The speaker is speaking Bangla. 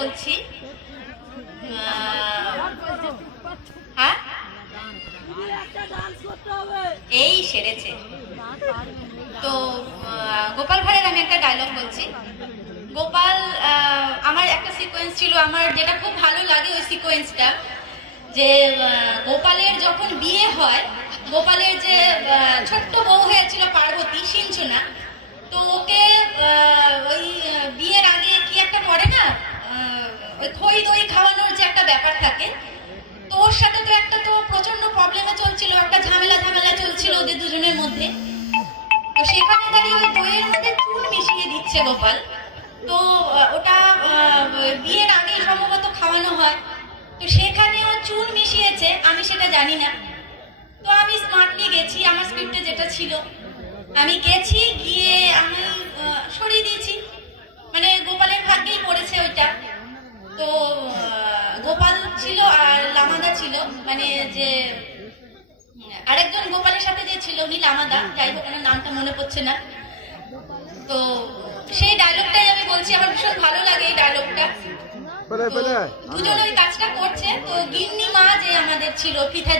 বলছি হ্যাঁ? এই সেরেছে। তো গোপাল ভাঁড়ের আমি একটা ডায়লগ বলছি। গোপাল আমার একটা সিকোয়েন্স ছিল, আমার যেটা খুব ভালো লাগে ওই সিকোয়েন্সটা যে গোপালের যখন বিয়ে হয়, গোপালের যে ছোট্ট বউ হয়েছিল পার্বতী সিঞ্চনা খই দই খাওয়ানোর যে একটা ব্যাপার থাকে তো ওর সাথে তো একটা তো প্রচণ্ড প্রবলেমে চলছিল একটা ঝামেলা ঝামেলা চলছিল ওদের দুজনের মধ্যে। তো সেখানে দাঁড়িয়ে ওই দইয়ের মধ্যে চুন মিশিয়ে দিচ্ছে গোপাল। তো ওটা বিয়ের আগে সম্ভবত খাওয়ানো হয়। তো সেখানে ও চুন মিশিয়েছে আমি সেটা জানি না। তো আমি স্মার্টলি গেছি আমার স্ক্রিপ্টে যেটা ছিল। আমি গেছি গিয়ে আমি আহ, সরিয়ে দিয়েছি মানে গোপালের ভাগ্যেই পড়েছে ওইটা তো আহ, গোপাল ছিল আর লামাদা ছিল মানে যে আরেকজন গোপালের সাথে যে ছিল উনি লামাদা যাই হোক ওনার নামটা মনে পড়ছে না। তো সেই ডায়লগটাই আমি বলছি আমার ভীষণ ভালো লাগে এই ডায়লগটা দুজন ওই কাজটা করছে তো গিন্নি মা যে আমাদের ছিল দিয়ে